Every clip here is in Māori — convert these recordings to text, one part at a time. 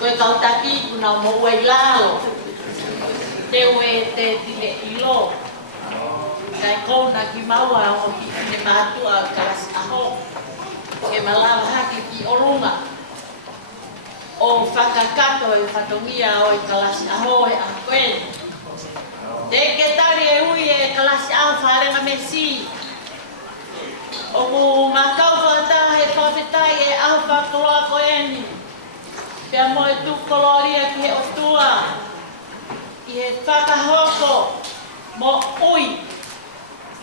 Koe kautaki kuna mo wai lao. Te ue te tile ilo. Kai kona ki maua o ki te mātua kas aho. Ke malawa haki ki orunga. O whakakato e whatongia o i kalasi aho e a koe. Te ke tari e hui e kalasi aho wharenga me si. O ku makau whata he whawhetai e aho whakoloa ko eni. Pea mo e tukoloria ki he otua. I he whakahoko mo ui.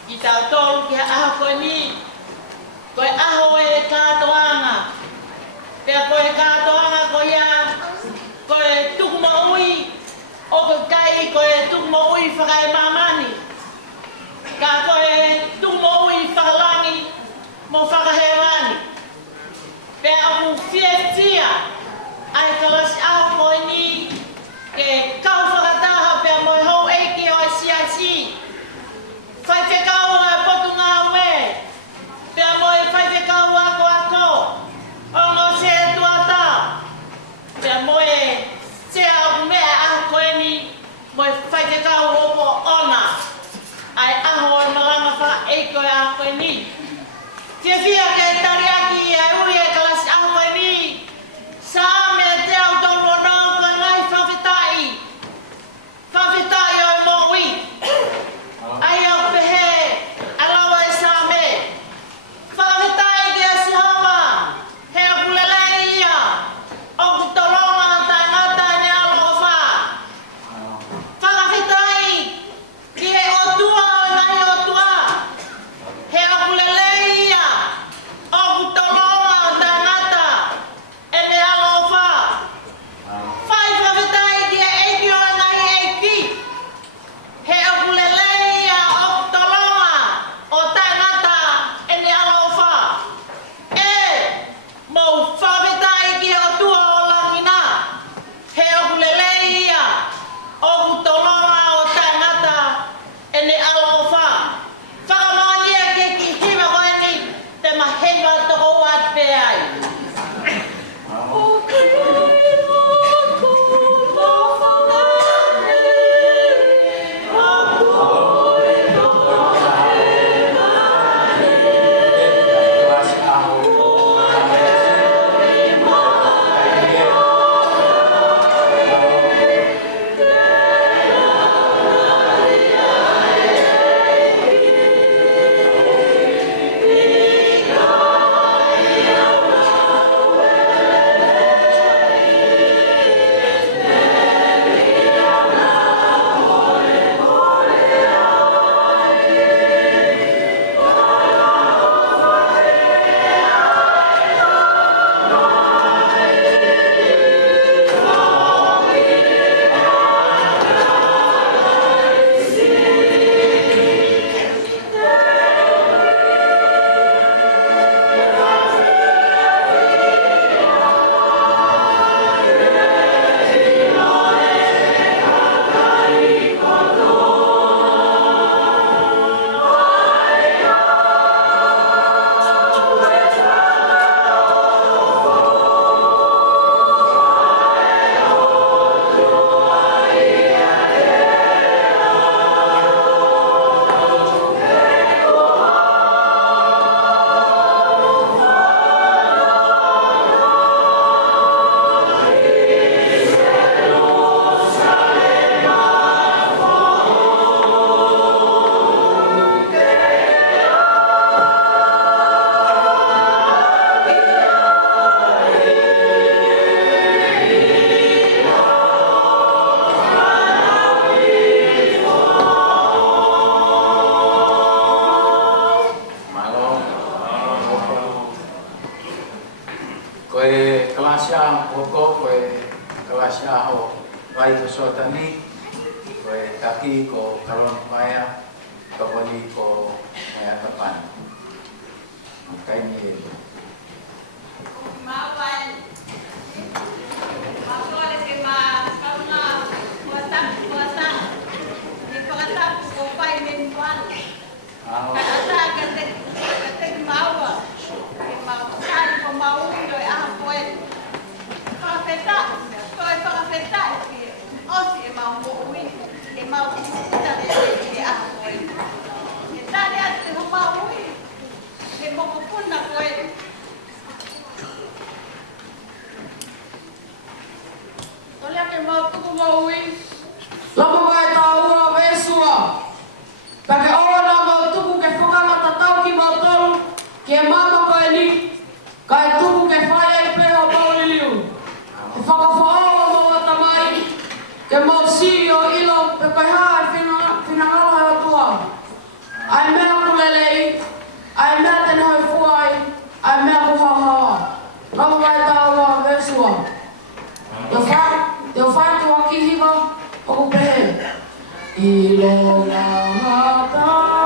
I tau tolu ki he aho koe ni. Koe aho e kātoanga. Pea koe kātoanga ko ia. Koe tuku mo ui. O koe kai koe tuku mo ui whakae mamani. Ka koe tuku mo ui whakalangi. Mo whakahewani. Pea amu fia. Ai kalasi aho koe ni. Ke kau whakataha pea mo hou eiki o e siasi. Whai whekau a potu ngā ue. Pea mo e whai whekau ako. O ngō se tuata. Pea mo e se au mea aho koe ni. Mo e whai whekau opo ona. Ai aho e malanga wha eiko e aho koe ni. Tia fia ke tariaki e ui e kalasi aho koe ni. Sa mea te au tono nō koe ngai whawhetai. Whawhetai o e mōwi. Ai au pehe, alawa e sa me. Whawhetai ki a sihawa. He a kulelei ia. O kutoronga tai ngata ne alo wha. Whawhetai ki he otua o ngai otua. He a kulelei ia. O kutoronga tai ngata. Ene alo wha. Whai whawhetai ki e eiki o ngai eiki. He a kulelei ia o kutoronga o tai ngata. Ene alo wha. E, mo whawhetai ki e otua o langina. He a kulelei ia o kutoronga o tai ngata. Ene alo wha. Whakamangia ke ki hiwa koe ni te mahewa toko wat pe ai. Koe kalasia oko, koe kalasia ho vai to sotani, koe taki ko kalon maya, kaponi ko maya kapan. Kai ni. Mawan. Mawan ke ma kauna kuasa. Ni pakatap ko pai min wan. Kata kate mawa. Ke mau kan ko mau do a poet. Ka peta. mau ui, e mau kita le a koe. E tare a te mau ui, e moko puna koe. Tolea ke mau tuku mau ui. Lama kai taua vesua. Pake ola na mau tuku ke whakamata tau ki mau tolu, ke mama koe ni, kai tuku ke whaia i peho mauri liu. Ke whakawhaoa mau atamai, ke mau siri o ilo, pe kai haa whinangala heo tua. Ai mea kulelei, ai mea tene hoi fuai, ai mea kuhahawa. Lama kai taua vesua. Te whai tu aki hiva, o pehe. Ilo na hata.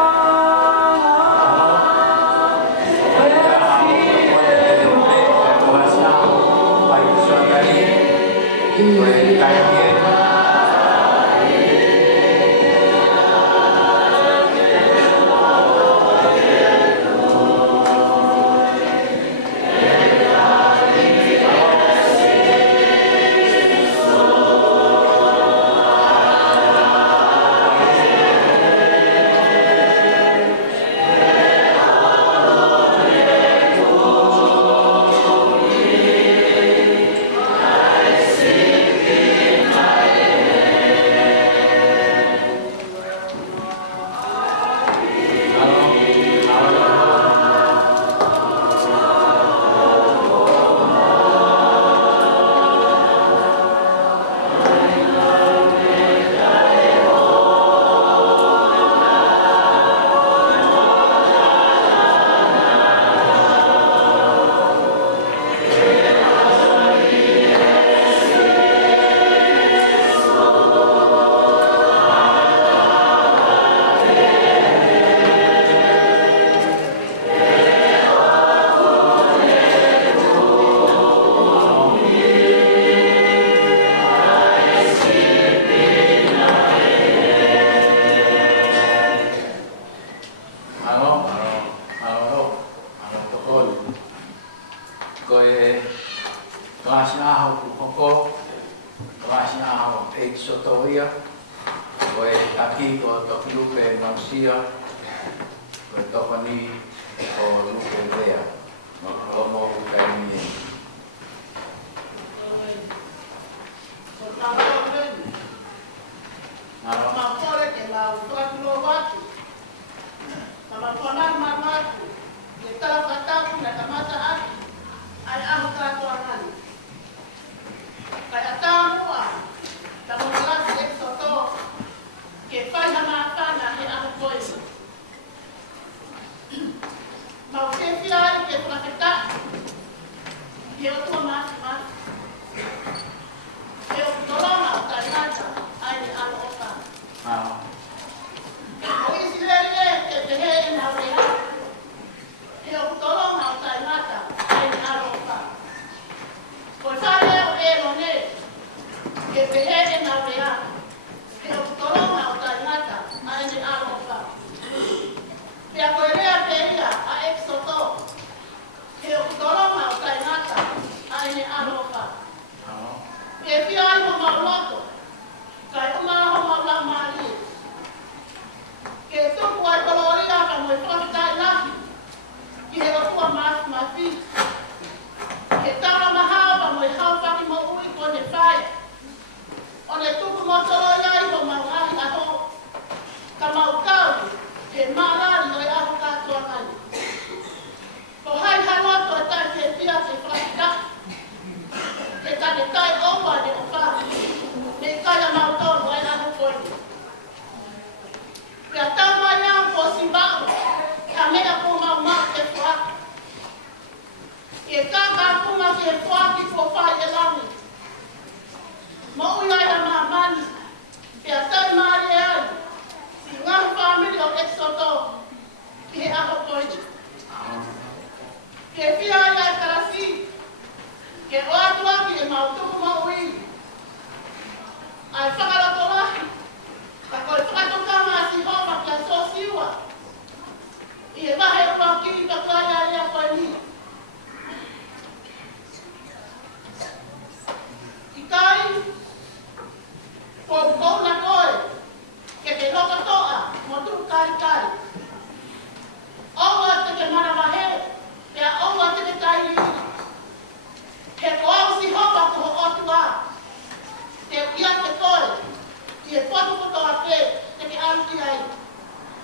ki ai.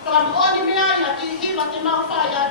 Toka mo ni mea ia ki hiwa te mau whai ai.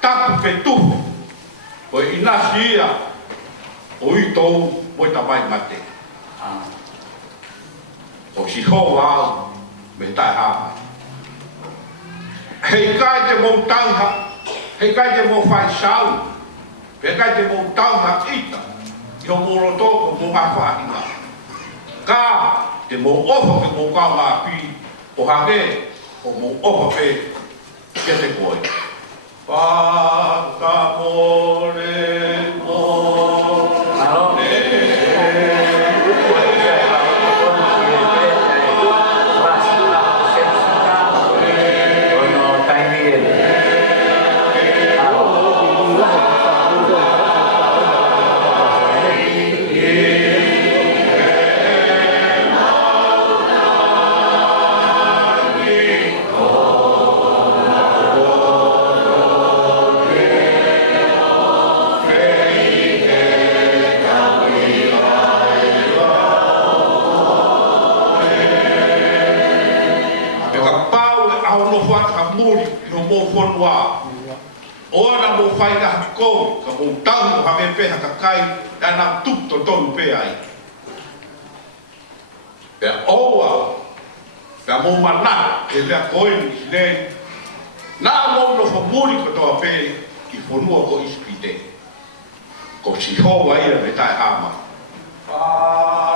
tapu ke tuhu. O inasi ia, o i tau mo ta mai mate. O si ho au, me tai hama. Hei kai te mo tauha, hei kai te mo whai sau, hei kai te mo tauha ita, i ho moro toko mo mai whahinga. Ka te mo ofa ke mo kau ngā pi, o hake, o mo ofa ke ke te koe. Whakamore mo ora mo fai ka ko ka mo tau ha me pe ha kai da na tutto tonu pe ai pe oa ka mo mana e le koe ni na mo no fo muri ko to pe I fonu ko ispite ko si ho wa ia me tai ama Oh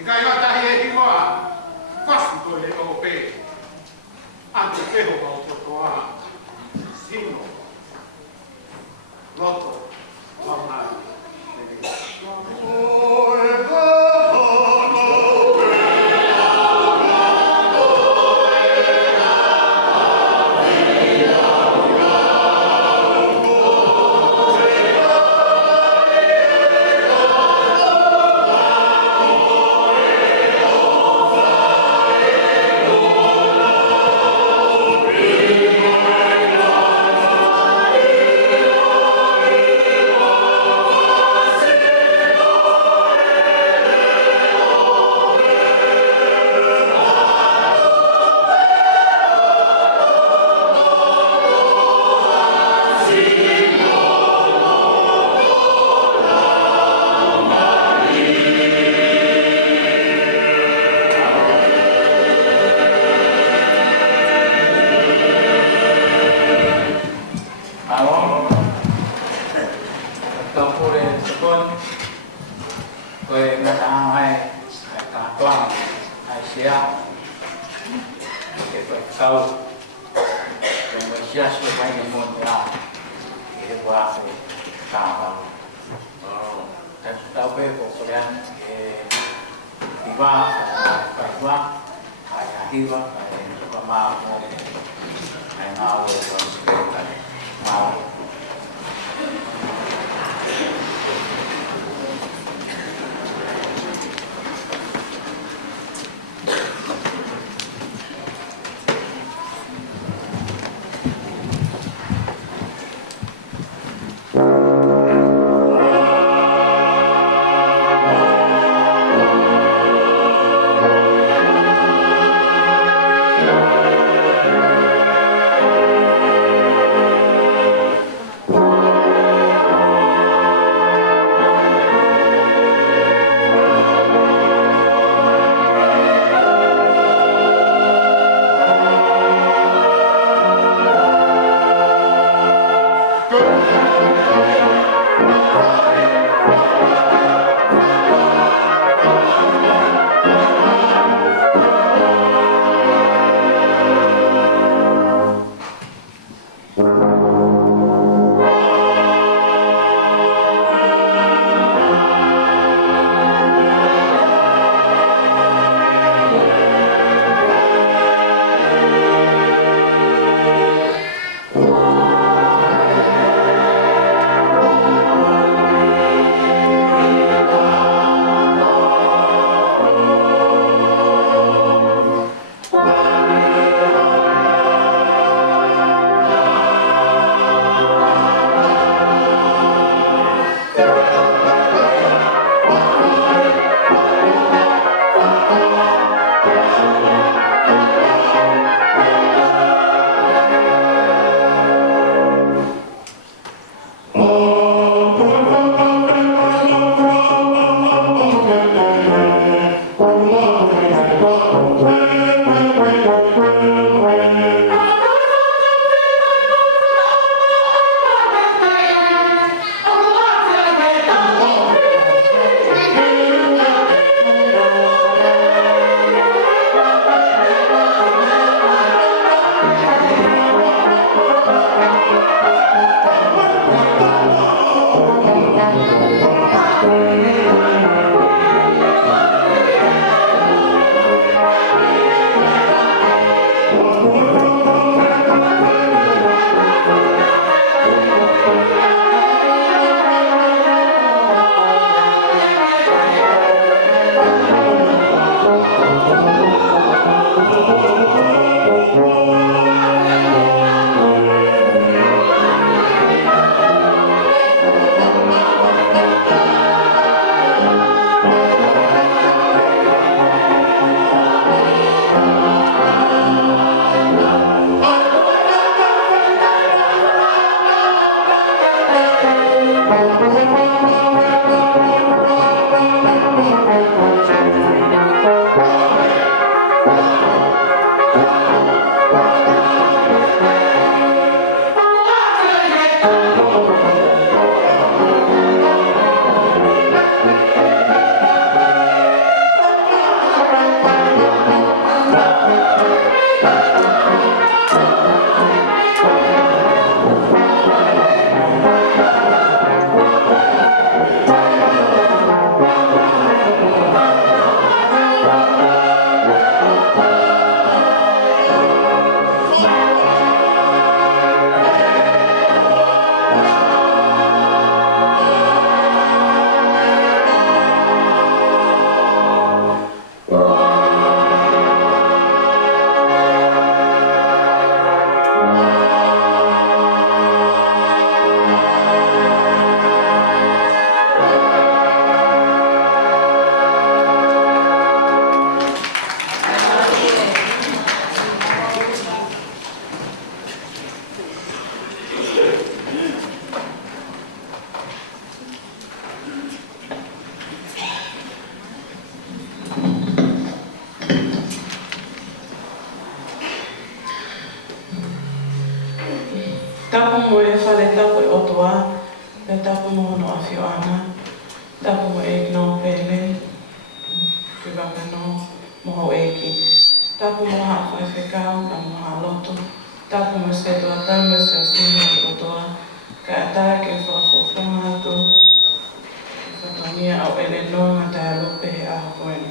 Ikai wata hi e hiwa, Malaysia, ke kau yang Malaysia sebagai yang muda, ke buat tahu. Dan tahu kemudian tiba, ayah tiba, suka mau, mau. Tapu mo e whare tapu e otoa, e tapu mo no awhio ana, tapu mo e no pele, ki waka no, mo ho eki. Tapu moha whaiwhekau, ka moha loto. Tapu mo se toa tau se o sini o toa. Ka atai ke whakawhonga atu. Whatonia au ele nonga tae lope he aho koeni.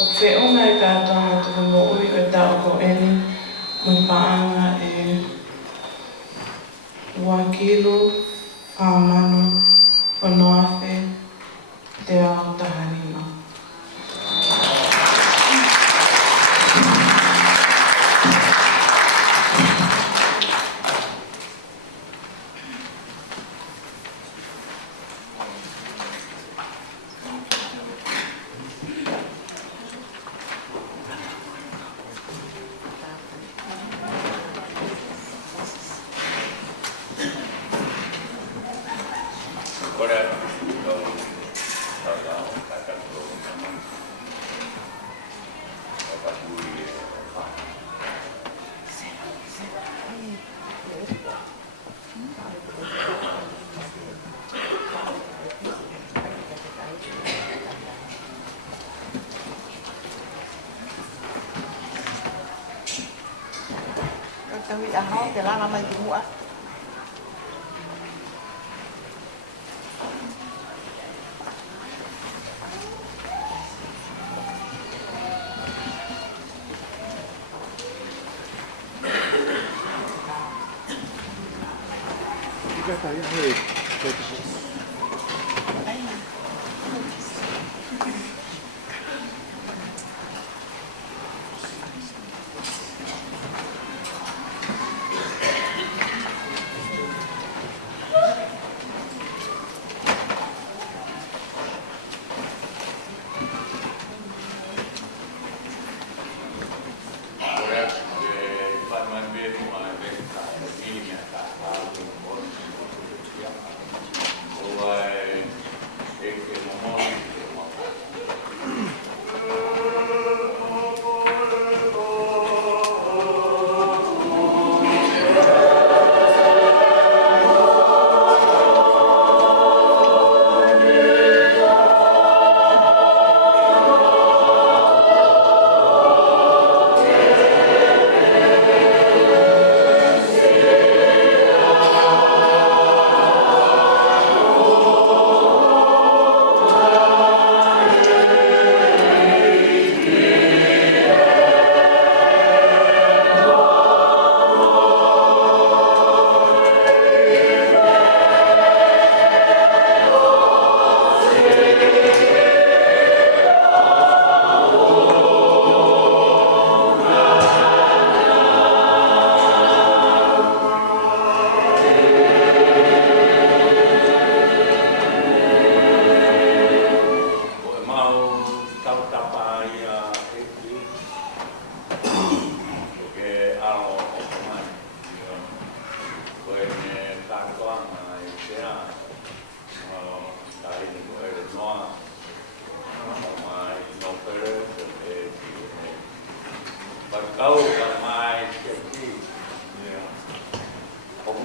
O whiunga e ka tonga tuku mo ui o tau ko eni. Mo paanga e 1 kilo, whamano, whanoawhe, te ao tahanima. Kami ahau te lana mai ki mua.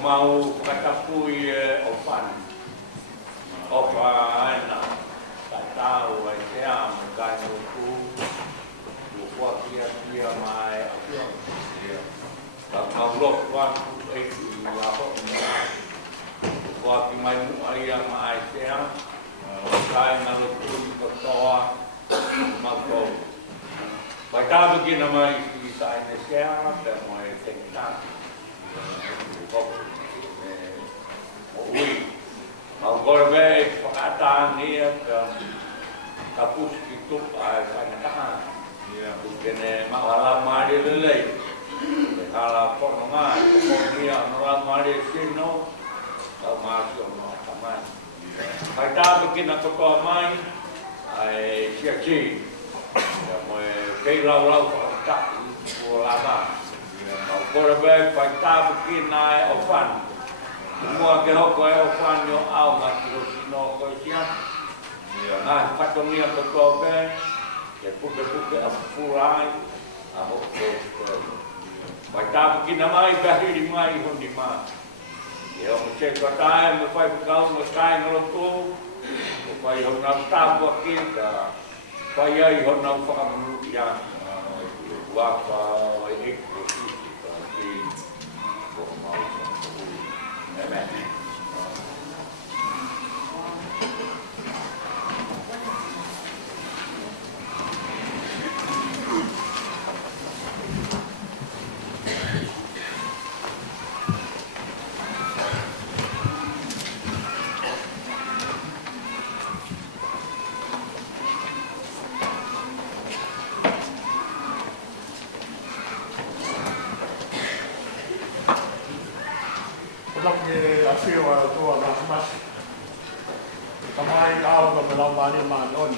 mau katapui o pan o paana tatau ai te am kai no ku o kia mai a kia ta kaulo wa e la ho wa ki mai mu ai mai te am kai na lo ku ko toa ma ko vai ta ki na mai ki sai ne sia te mai te ta ui, au gorbe whakatani ka puski tupa ai whainataha. Kene mawala maari lelei, me kala pono ngai, konia anora maari sino, au maasi o noa tamai. Kai tātu kina kotoa mai, ai siachi, moe kei lau whakataki o lama. Au gorbe whaitapu kina e o whanu. Mua ke hoko e o whanu o au ngā tiro sino o koe sia. Ngā whatongia kotoa pe, ke puke a furai, a hoko whaitapu kina mai, kahiri mai, hundi mai. E o mo se katae, me whai pukau, me kai ngaro tō, o Pai hona tāpua kita, pai ai hona whakamuru i a waka e eko i ko mau. Amen. a fio a toa ma mas tamai au ka mela mani ma non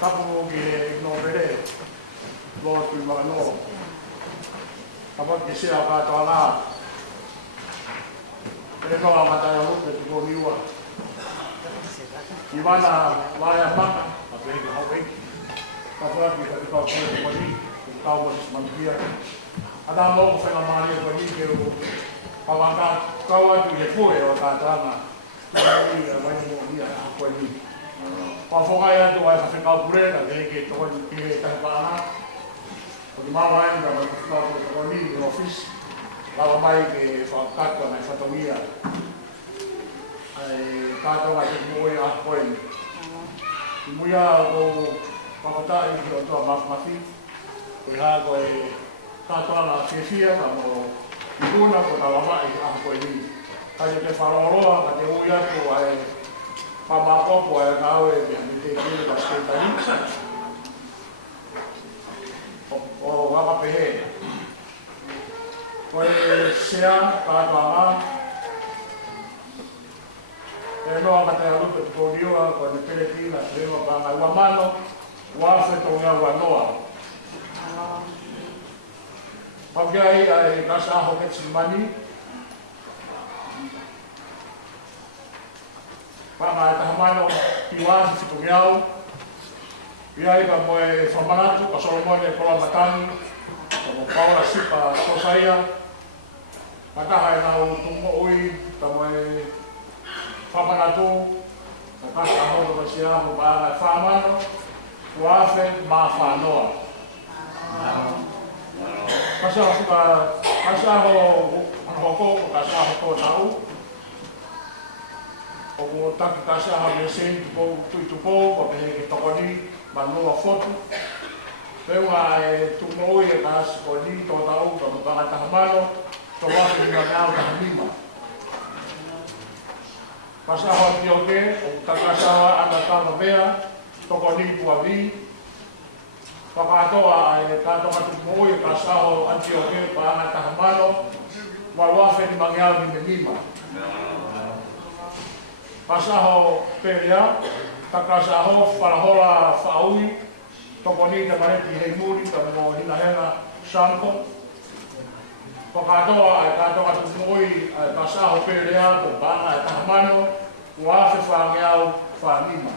tapu ki no bere lo tu ma no tapu ki se a ka to na pero no mata ya lu ke tu niwa ki mana la ya maka a pe ki hawe tapu ki ka ko ko ni ka wo man pia ada mo ko fa mari ko ni ke o pawaka kawa tu ye ko e o ta tama ni ga mai mo ni a ko ni pa fo ga ya tu ai fa ka pure na ke to ni ta pa na o di mama ai ga mai ko ni no office la mai ke fa ka ko na fa to ni ai ka to ga mo e a ko ni mo ya ko pa ta i ko to ma fi ko ha ko e katoa na fefia na mo iguna ko na lama i a ko ni ka te faroroa ka te uia ko ai pa ma ko ai na o e ni te ki na se ta ni o wa pa pe ko e sea ka ta ma e no a te ru ko dio ko ne te ki na se wa pa wa mano wa se to nga wa noa Pagai ai kasa hoket simani. Pama tahamano piwa si tumiao. Piai ka moe famanatu ka solomone kola matani. Como paula sipa sosaya. Mataha na utumo ui ka moe famanatu. Ka kasa hoket ka siya mo ba famano. Kuafe ma fanoa. Kasa ho ko kasa ho ko tau o mo tak kasa ha me sen ko tu ko ko pe ke to ko ni ma no foto pe wa tu mo e kas ko ni to tau ko ba ta mano to wa ni na na ta lima kasa ho ti o ke o ta kasa anda ta ma bea to ko ni pu abi Pakatoa ai katoa tu moi ka sao Antioque pa na tahamano wa wafe ni mangiao ni menima. Pasaho peria takasaho parahola faui tokoni ta mareti heimuri ta mo hinahena santo. Pakatoa ai katoa tu moi pasaho peria to pa na tahamano wafe fa mangiao fa nima.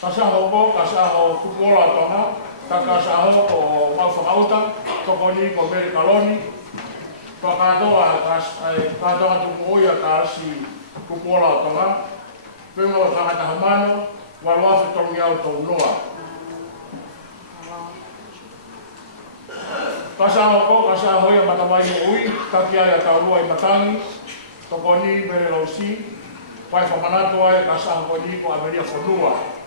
Kasaho ko, kasaho kupola tona, takasaho ko mawhakauta, tokoni ko meri kaloni, pakatoa katoa tukuoia kasi kupola tona, pengo whakatahamano, waluafe tongi au tau noa. Kasaho ko, kasaho ia matamai ui, takia ia taurua i matangi, tokoni meri lausi, pai whamanatoa e kasaho ko ni ko ameria whanua.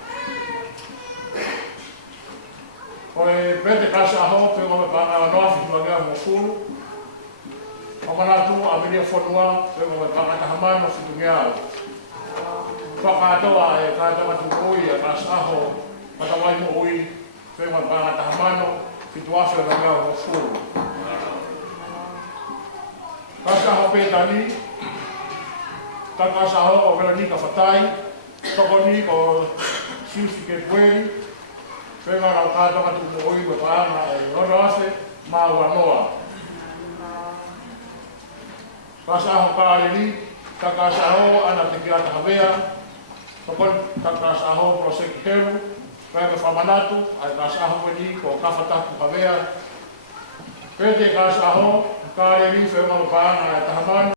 Oi pete kasa ho pe mo pa na no afi mo ga mo fulu. O mana tu a me fonua pe mo pa ta hamano fi tu ngao. Pa ka to a ka ta tu oi a kasa ho pa ta wai mo oi pe mo pa ta hamano fi tu afi na ngao mo fulu. Kasa ho pe tani ta kasa ho o vela ni ka fatai to ko ni ko siusi ke pueri. Pega na kata ka tu moi ko pa na ro ase ma wa noa. Kasa ho ka ni ta kasa ho ana te kia ta havea. To kon ta kasa ho prosekteru. Pega famanatu ai kasa ho ni ko ka fata ku havea. Pete kasa ho ka ni fe ma pa na ta hamano